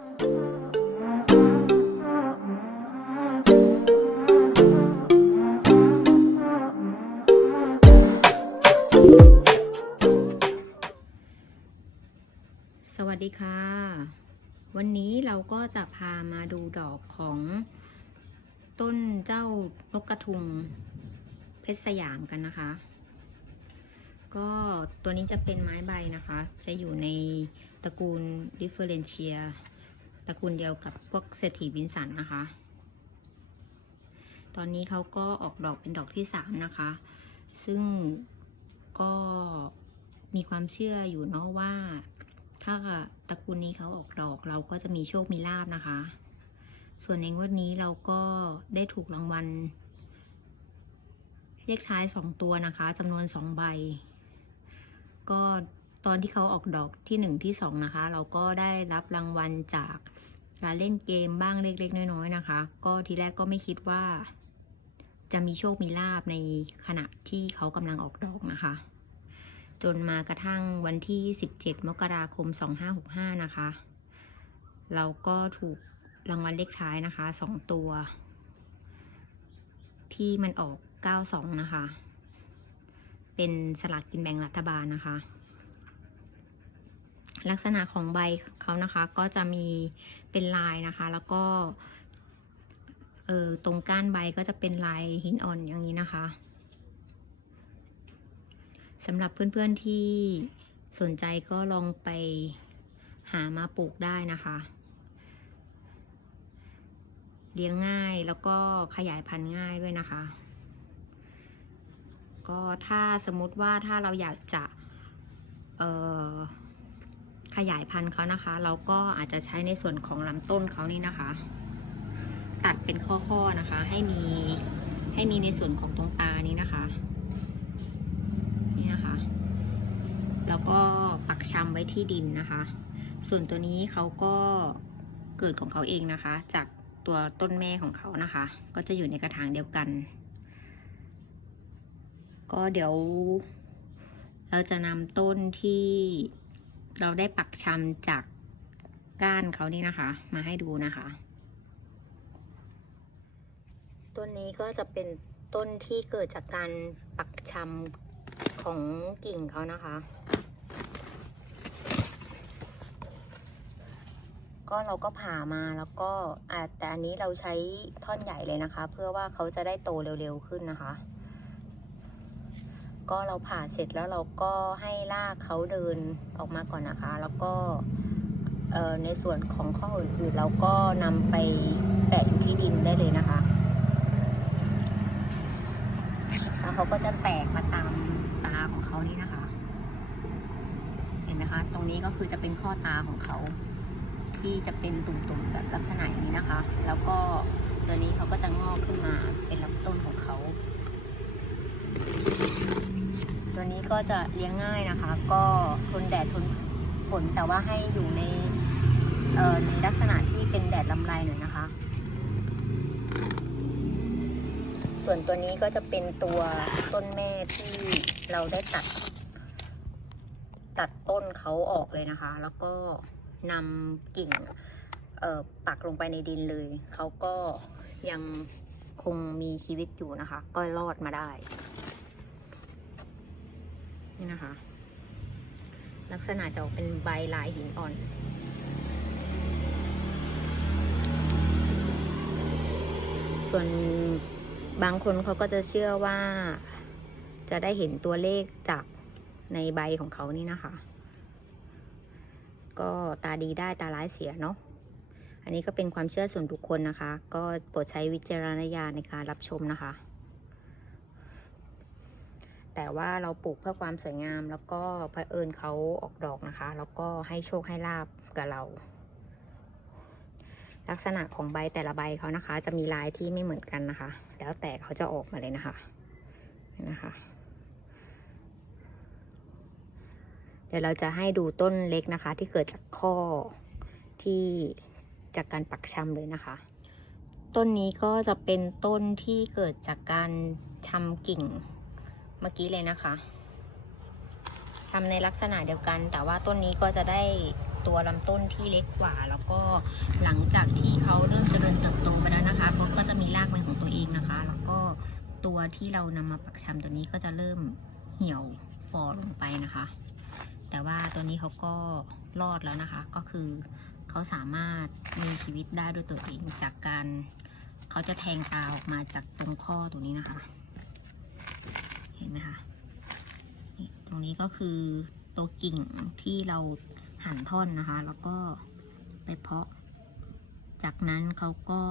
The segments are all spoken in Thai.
สวัสดีค่ะ วันนี้เราก็จะพามาดูดอกของต้นเจ้านกกระทุงเพชรสยามกันนะคะ ก็ตัวนี้จะเป็นไม้ใบนะคะ จะอยู่ในตระกูลดิเฟอเรนเชีย ตระกูลเดียวกับพวกเศรษฐีวินสันนะคะ ตอนนี้เขาก็ออกดอกเป็นดอกที่สามนะคะ ซึ่งก็มีความเชื่ออยู่เนาะว่า ถ้าตระกูลนี้เขาออกดอกเราก็จะมีโชคมีลาบนะคะ ส่วนในงวดนี้เราก็ได้ถูกรางวัลเลขท้ายสองตัวนะคะจำนวนสองใบ ก็ ตอนที่เขาออกดอกที่หนึ่งที่สองนะคะ เราก็ได้รับรางวัลจากการเล่นเกมบ้างเล็ก ๆ น้อย ๆ นะคะ ก็ทีแรกก็ไม่คิดว่า จะมีโชคมีลาบในขณะที่เขากำลังออกดอกนะคะ จนมากระทั่งวันที่ 17 มกราคม 2565 นะคะ เราก็ถูกรางวัลเลขท้ายนะคะ 2 ตัว ที่มันออก 92 นะคะ เป็นสลากกินแบ่งรัฐบาลนะคะ ลักษณะของใบเขานะคะก็จะมีเป็นลายนะคะ แล้วก็เออตรงก้านใบก็จะเป็นลายหินอ่อนอย่างนี้นะคะสำหรับเพื่อนๆที่สนใจก็ลองไปหามาปลูกได้นะคะ เลี้ยงง่ายแล้วก็ขยายพันธุ์ง่ายด้วยนะคะ ก็ถ้าสมมติว่าถ้าเราอยากจะ เอ่อ ขยายพันธุ์เขานะคะ เราก็อาจจะใช้ในส่วนของลำต้นเขานี่นะคะ ตัดเป็นข้อๆนะคะ ให้มีให้มีในส่วนของตรงตานี้นะคะ นี่นะคะ แล้วก็ปักชำไว้ที่ดินนะคะ ส่วนตัวนี้เขาก็เกิดของเขาเองนะคะ จากตัวต้นแม่ของเขานะคะ ก็จะอยู่ในกระถางเดียวกัน ก็เดี๋ยวเราจะนำต้นที่ เราได้ปักชำจากก้านเขานี่นะคะ มาให้ดูนะคะ ต้นนี้ก็จะเป็นต้นที่เกิดจากการปักชำของกิ่งเขานะคะ ก็เราก็ผ่ามาแล้วก็อ่าแต่อันนี้เราใช้ท่อนใหญ่เลยนะคะ เพื่อว่าเขาจะได้โตเร็วๆขึ้นนะคะ ก็เราผ่าเสร็จแล้วเราก็ให้รากเขาเดินออกมาก่อนนะคะ แล้วก็ในส่วนของข้ออื่นๆเราก็นำไปแปะอยู่ที่ดินได้เลยนะคะแล้วเขาก็จะแตกมาตามตาของเขานี่นะคะ เห็นไหมคะ ตรงนี้ก็คือจะเป็นข้อตาของเขา ที่จะเป็นตุ่มๆแบบลักษณะอย่างนี้นะคะ แล้วก็ตัวนี้เขาก็จะงอกขึ้นมาเป็นลำต้นของเขา ตัวนี้ก็จะเลี้ยงง่ายนะคะ ก็ทนแดดทนฝนแต่ว่าให้อยู่ในในลักษณะที่เป็นแดดลำไรหน่อยนะคะ ส่วนตัวนี้ก็จะเป็นตัวต้นแม่ที่เราได้ตัด ตัดต้นเขาออกเลยนะคะ แล้วก็นำกิ่งปักลงไปในดินเลย เขาก็ยังคงมีชีวิตอยู่นะคะ ก็รอดมาได้ นี่นะคะ ลักษณะจะออกเป็นใบลายหินอ่อนส่วนบางคนเขาก็จะเชื่อว่าจะได้เห็นตัวเลขจากในใบของเขานี่นะคะ ก็ตาดีได้ตาร้ายเสียเนาะ อันนี้ก็เป็นความเชื่อส่วนบุคคลนะคะ ก็โปรดใช้วิจารณญาณในการรับชมนะคะ แต่ว่าเราปลูกเพื่อความสวยงาม แล้วก็เผอิญเขาออกดอกนะคะ แล้วก็ให้โชคให้ลาบกับเรา ลักษณะของใบแต่ละใบเขานะคะ จะมีลายที่ไม่เหมือนกันนะคะ แล้วแต่เขาจะออกมาเลยนะคะนี่นะคะเดี๋ยวเราจะให้ดูต้นเล็กนะคะ ที่เกิดจากข้อที่จากการปักชำเลยนะคะ ต้นนี้ก็จะเป็นต้นที่เกิดจากการชำกิ่ง เมื่อกี้เลยนะคะชำในลักษณะเดียวกัน แต่ว่าต้นนี้ก็จะได้ตัวลำต้นที่เล็กกว่า แล้วก็หลังจากที่เขาเริ่มเจริญเติบโตไปแล้วนะคะเขาก็จะมีรากเป็นของตัวเองนะคะ แล้วก็ตัวที่เรานำมาปักชำตัวนี้ก็จะเริ่มเหี่ยวฟอลงไปนะคะ แต่ว่าตัวนี้เขาก็รอดแล้วนะคะ ก็คือเขาสามารถมีชีวิตได้ด้วยตัวเองจากการเขาจะแทงตาออกมาจากตรงข้อตรงนี้นะคะ เห็นไหมคะตรงนี้ก็คือตัวกิ่งที่เราหั่นท่อนนะคะ แล้วก็ไปเพาะ จากนั้นเขาก็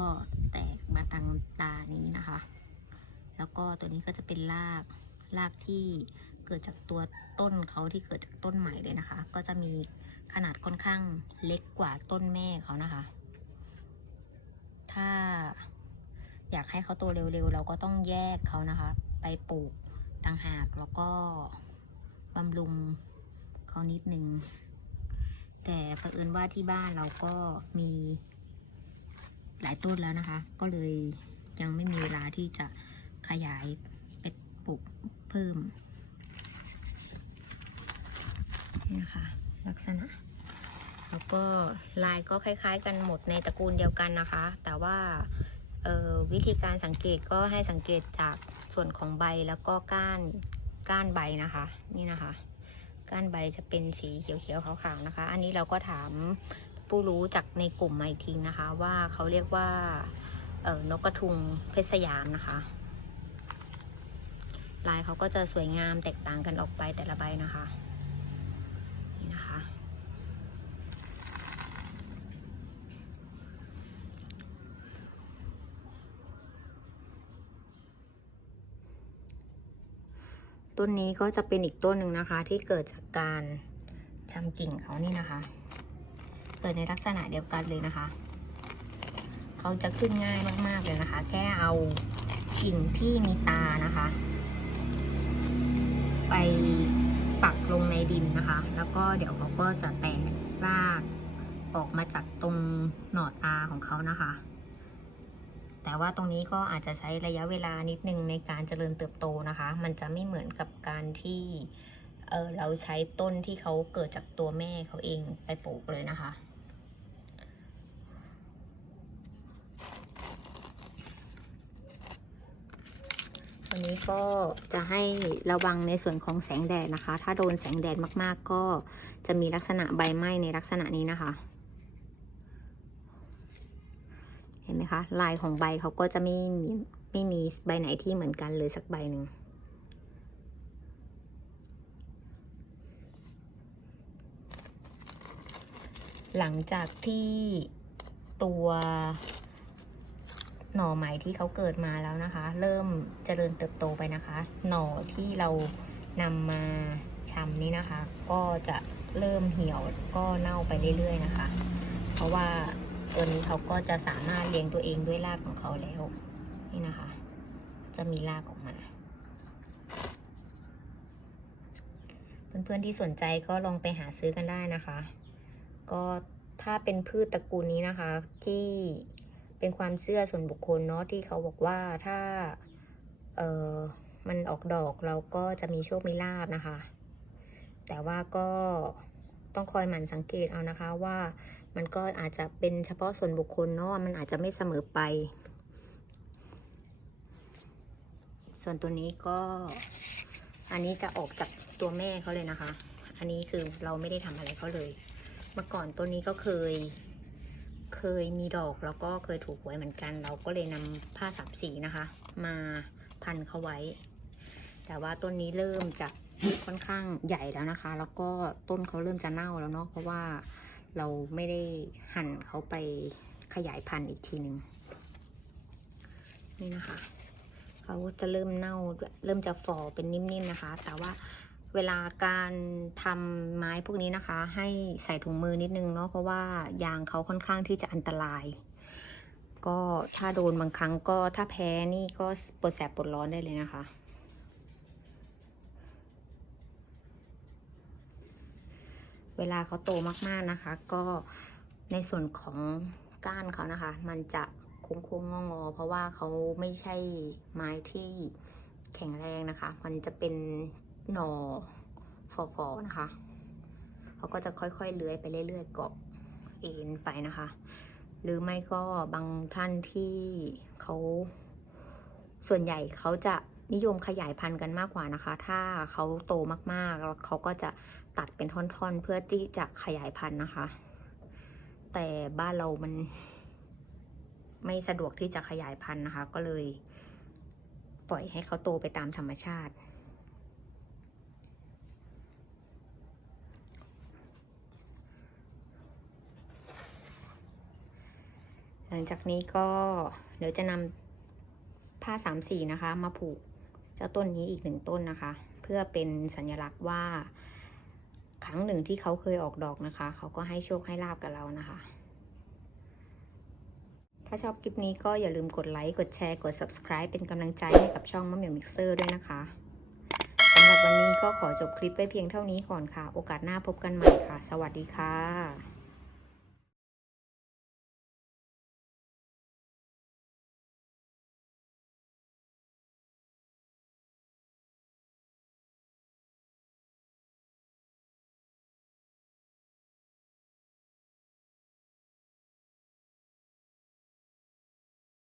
แตกมาทางตานี้นะคะ แล้วก็ตัวนี้ก็จะเป็นรากรากที่เกิดจากตัวต้นเขาที่เกิดจากต้นใหม่เลยนะคะ ก็จะมีขนาดค่อนข้างเล็กกว่าต้นแม่เขานะคะ ถ้าอยากให้เขาโตเร็วๆ เราก็ต้องแยกเขานะคะ ไปปลูก ต่างหากแล้วก็บำรุงเขานิดนึง แต่เผอิญว่าที่บ้านเราก็มีหลายต้นแล้วนะคะ ก็เลยยังไม่มีเวลาที่จะขยายไปปลูกเพิ่มนี่นะคะลักษณะ แล้วก็ลายก็คล้าย ๆ กันหมดในตระกูลเดียวกันนะคะ แต่ว่าออวิธีการสังเกตก็ให้สังเกตจาก ส่วนของใบแล้วก็ก้านก้านใบนะคะ นี่นะคะ ก้านใบจะเป็นสีเขียวๆขาวๆนะคะ อันนี้เราก็ถามผู้รู้จากในกลุ่มมาอีกทีนะคะ ว่าเขาเรียกว่าเออนกกระทุงเพชรสยามนะคะ ลายเขาก็จะสวยงามแตกต่างกันออกไปแต่ละใบนะคะ นี่นะคะ ต้นนี้ก็จะเป็นอีกต้นหนึ่งนะคะ ที่เกิดจากการชำกิ่งเขานี่นะคะ เกิดในลักษณะเดียวกันเลยนะคะ เขาจะขึ้นง่ายมากๆเลยนะคะ แค่เอากิ่งที่มีตานะคะ ไปปักลงในดินนะคะ แล้วก็เดี๋ยวเขาก็จะแตกรากออกมาจากตรงหนอดตาของเขานะคะ แต่ว่าตรงนี้ก็อาจจะใช้ระยะเวลานิดนึงในการเจริญเติบโตนะคะ มันจะไม่เหมือนกับการที่เออเราใช้ต้นที่เขาเกิดจากตัวแม่เขาเองไปปลูกเลยนะคะ วันนี้ก็จะให้ระวังในส่วนของแสงแดดนะคะ ถ้าโดนแสงแดดมากๆ ก็จะมีลักษณะใบไหม้ในลักษณะนี้นะคะ เห็น ไหมคะ ลายของใบเขาก็จะไม่มีไม่มีใบไหนที่เหมือนกันเลยสักใบหนึ่งหลังจากที่ตัวหน่อใหม่ที่เขาเกิดมาแล้วนะคะ เริ่มเจริญเติบโตไปนะคะ หน่อที่เรานำมาชำนี้นะคะ ก็จะเริ่มเหี่ยวก็เน่าไปเรื่อยๆนะคะ เพราะว่า ตัวนี้เขาก็จะสามารถเลี้ยงตัวเองด้วยรากของเขาแล้ว นี่นะคะ จะมีรากออกมา เพื่อนๆที่สนใจก็ลองไปหาซื้อกันได้นะคะ ก็ถ้าเป็นพืชตระกูลนี้นะคะที่เป็นความเชื่อส่วนบุคคลเนาะที่เขาบอกว่าถ้าเออมันออกดอกเราก็จะมีโชคมีลาบนะคะ แต่ว่าก็ต้องคอยหมั่นสังเกตเอานะคะว่า มันก็อาจจะเป็นเฉพาะส่วนบุคคลเนาะมันอาจจะไม่เสมอไป ส่วนตัวนี้ก็ อันนี้จะออกจากตัวแม่เขาเลยนะคะ อันนี้คือเราไม่ได้ทำอะไรเขาเลย เมื่อก่อนตัวนี้ก็เคย เคยมีดอกแล้วก็เคยถูกหวยเหมือนกัน เราก็เลยนำผ้าสามสีนะคะ มาพันเขาไว้ แต่ว่าต้นนี้เริ่มจะค่อนข้างใหญ่แล้วนะคะ แล้วก็ต้นเขาเริ่มจะเน่าแล้วเนาะเพราะว่า เราไม่ได้หั่นเขาไปขยายพันธุ์อีกทีหนึ่งนี่นะคะเขาจะเริ่มเน่าเริ่มจะฝ่อเป็นนิ่มๆนะคะ แต่ว่าเวลาการทำไม้พวกนี้นะคะ ให้ใส่ถุงมือนิดนึงเนาะเพราะว่ายางเขาค่อนข้างที่จะอันตราย ก็ถ้าโดนบางครั้งก็ถ้าแพ้นี่ก็ปวดแสบปวดร้อนได้เลยนะคะ เวลาเขาโตมากๆนะคะ ก็ในส่วนของก้านเขานะคะ มันจะโค้งๆงอๆเพราะว่าเขาไม่ใช่ไม้ที่แข็งแรงนะคะ มันจะเป็นหน่อฟอๆนะคะเขาก็จะค่อยๆเลื้อยไปเรื่อยๆเกาะเอ็นไปนะคะ หรือไม่ก็บางท่านที่เขาส่วนใหญ่เขาจะ นิยมขยายพันธุ์กันมากกว่านะคะ ถ้าเขาโตมากๆแล้วเขาก็จะตัดเป็นท่อนๆ เพื่อที่จะขยายพันธุ์นะคะ แต่บ้านเรามัน ไม่สะดวกที่จะขยายพันธุ์นะคะ ก็เลย ปล่อยให้เขาโตไปตามธรรมชาติ หลังจากนี้ก็เดี๋ยวจะนำผ้าสามสีนะคะ มาผูก เจ้าต้นนี้อีกหนึ่งต้นนะคะ เพื่อเป็นสัญลักษณ์ว่า ครั้งหนึ่งที่เขาเคยออกดอกนะคะ เขาก็ให้โชคให้ลาบกับเรานะคะ ถ้าชอบคลิปนี้ก็อย่าลืมกดไลค์กดแชร์กด subscribe เป็นกำลังใจให้กับช่องมะเหมี่ยวมิกเซอร์ด้วยนะคะสำหรับวันนี้ก็ขอจบคลิปไว้เพียงเท่านี้ก่อนค่ะ โอกาสหน้าพบกันใหม่ค่ะ สวัสดีค่ะ